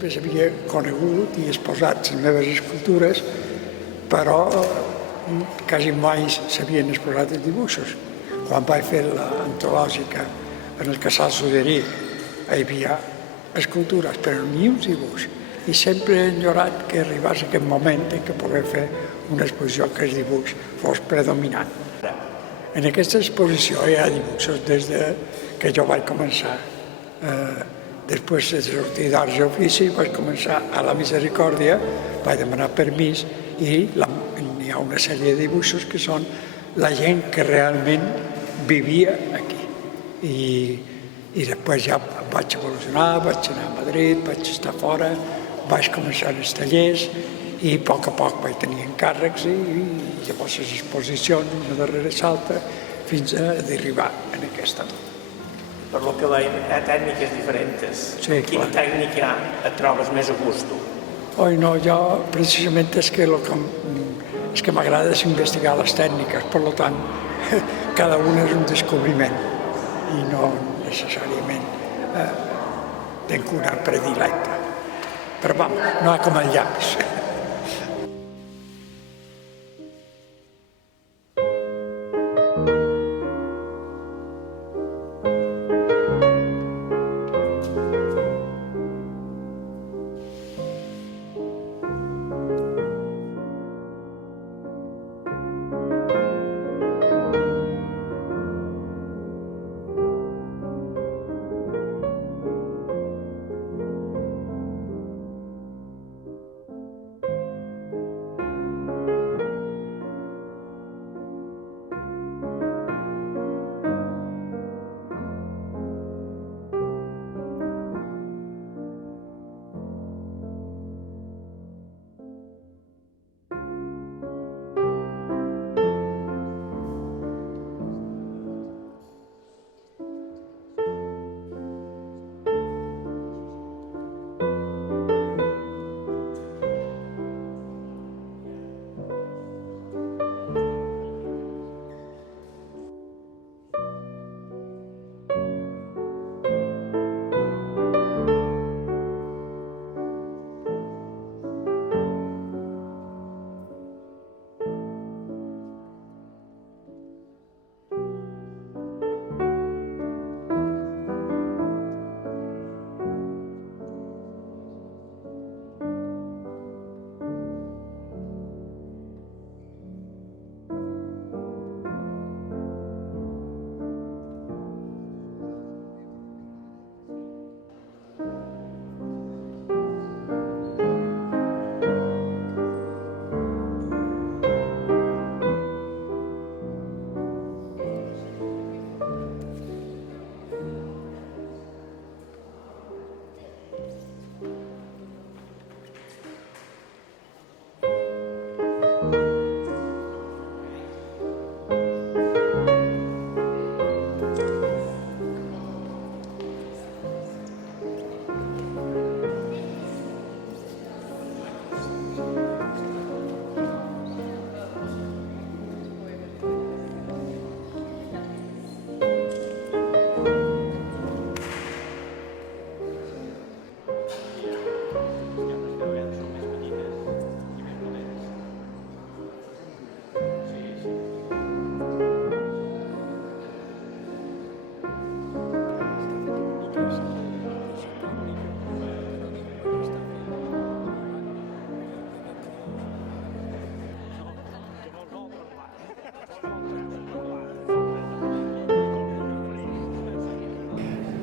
Després havia conegut i exposat les meves escultures, però quasi mai s'havien exposat els dibuixos. Quan vaig fer l'antològica en el Casal Soderí, hi havia escultures, però ni un dibuix. I sempre he enyorat que arribés aquest moment en què pogués fer una exposició que el dibuix fos predominant. En aquesta exposició hi ha dibuixos des que jo vaig començar. Després de sortir d'Arts i Ofici vaig començar a la Misericòrdia, vaig demanar permís i hi ha una sèrie de dibuixos que són la gent que realment vivia aquí. I després ja vaig evolucionar, vaig anar a Madrid, vaig estar fora, vaig començar els tallers i a poc vaig tenir encàrrecs i llavors les exposicions, una darrere l'altra, fins a arribar en aquesta. Per lo que veiem, hi ha tècniques diferents. Sí, quina tècnica et trobes més a gust? No, jo precisament és que m'agrada investigar les tècniques, per tant, cada una és un descobriment i no necessàriament tenc una predilecta. Però vamos, no com el llapis.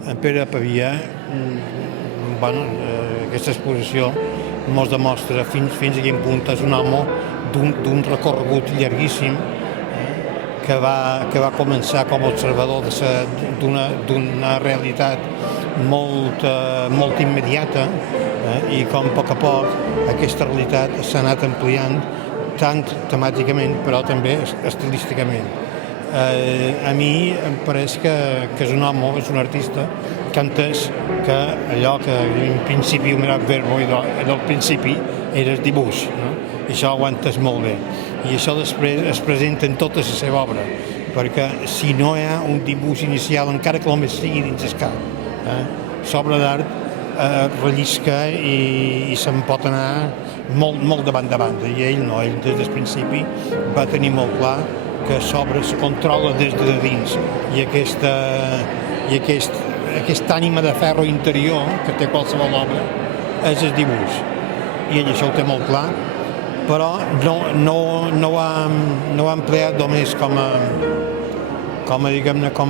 En Pere Pavià, aquesta exposició ens demostra fins a quin punt és un home d'un recorregut llarguíssim que va començar com a observador d'una realitat molt immediata i com a poc aquesta realitat s'ha anat ampliant tant temàticament però també estilísticament. A mi em pareix que és un home, és un artista que ha entès que allò que en principi era el verbo era el principi era el dibuix, no? I això ho ha entès molt bé i això després es presenta en tota la seva obra, perquè si no hi ha un dibuix inicial, encara que només sigui dins el cap, l'obra d'art rellisca i se'n pot anar molt davant. I ell no, ell des del principi va tenir molt clar que sobre se controla des de dins i aquesta ànima de ferro interior que té qualsevol obra és el dibuix. I ell això ho té molt clar, però no ho ha empleat només com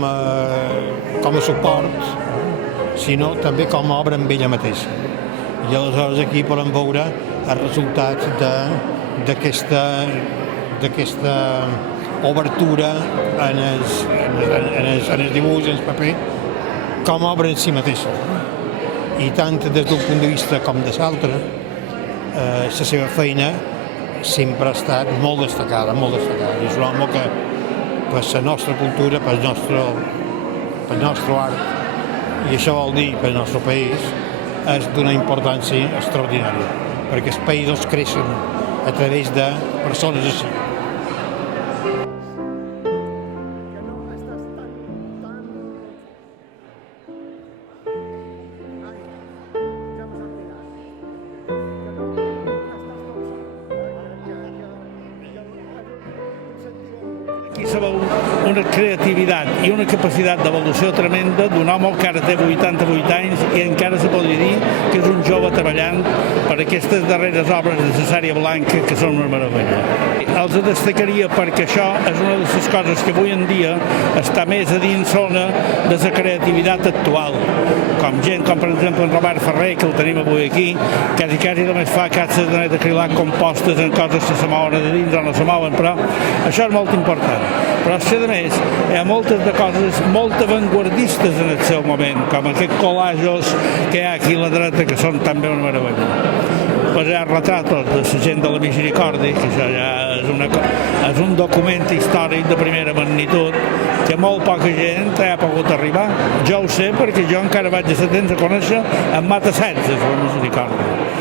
a suport, sinó també com a obra amb ella mateixa. I aleshores aquí podem veure els resultats d'aquesta obertura en el dibuix, en el paper, com a obra en si mateixa. I tant des d'un punt de vista com de l'altre, la seva feina sempre ha estat molt destacada. I és un home que, per la nostra cultura, pel nostre art, i això vol dir pel nostre país, és d'una importància extraordinària, perquè els països creixen a través de persones així. Aquí se veu una creativitat i una capacitat d'evolució tremenda d'un home que ara té 88 anys i encara se podria dir que és un jove treballant per aquestes darreres obres de Cesària Blanca, que són una meravella. Els destacaria perquè això és una de les coses que avui en dia està més a dins zona de la creativitat actual. Com gent com, per exemple, en Robert Ferrer, que el tenim avui aquí, quasi només fa cases de net acrilat compostes en coses que se mouen de dins o no se mouen, però això és molt important. Però, a més, hi ha moltes de coses molt avantguardistes en el seu moment, com aquests collages que hi ha aquí a la dreta, que són també una meravella. Pues hi ha retratos de la gent de la Misericòrdia, que això ja és un document històric de primera magnitud, que molt poca gent ha pogut arribar. Jo ho sé perquè jo encara vaig a ser temps a conèixer en Matassets, de la Misericòrdia.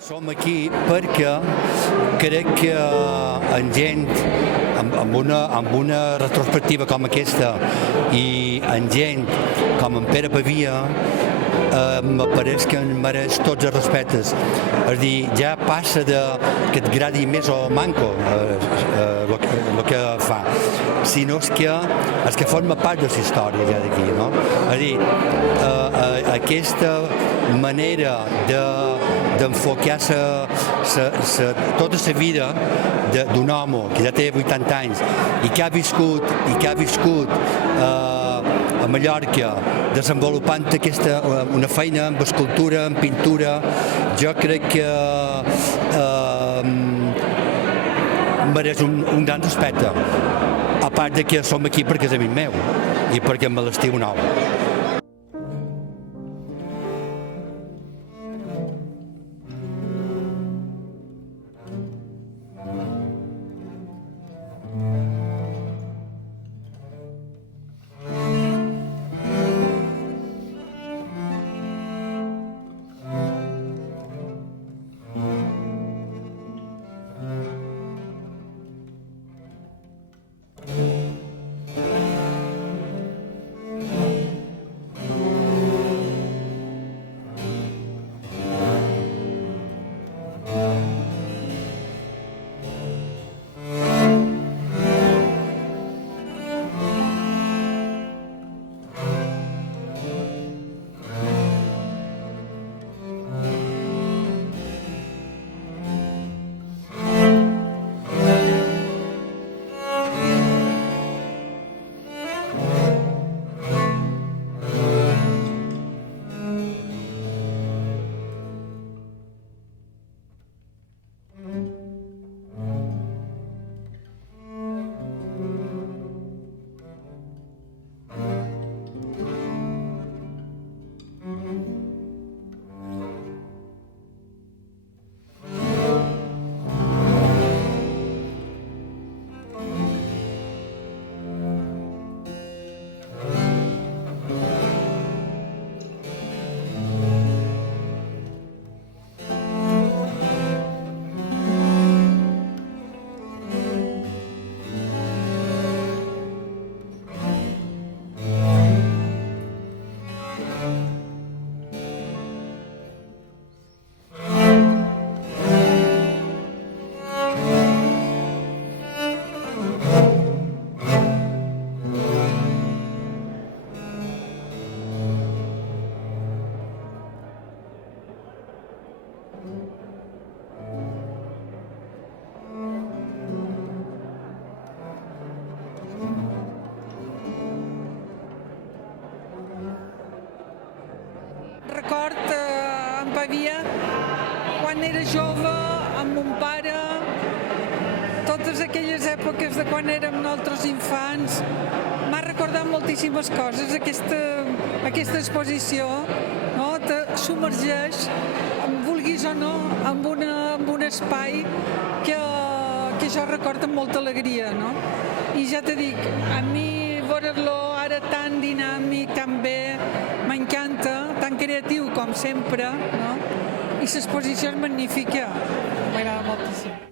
Som aquí perquè crec que en gent amb una retrospectiva com aquesta i en gent com en Pere Pavia me pareix que en mereix tots els respectes. És a dir, ja passa que et gradi més o manco el que fa, sinó és que forma part de la història ja d'aquí, no? És a dir, aquesta manera d'enfocar tota la vida d'un home que ja té 80 anys i que ha viscut a Mallorca desenvolupant una feina amb escultura, amb pintura, jo crec que mereix un gran respecte, a part de que som aquí perquè és amic meu i perquè me l'estimo nou. Record en Pavia quan era jove, amb mon pare, totes aquelles èpoques de quan érem nosaltres infants, m'ha recordat moltíssimes coses. Aquesta exposició, no, te submergeix, vulguis o no, en un espai que jo recordo amb molta alegria, no? I ja te dic, a mi veure-lo ara tan dinàmic, tan bé, m'encanta, tan creatiu com sempre, no? I l'exposició és magnífica, m'agrada moltíssim.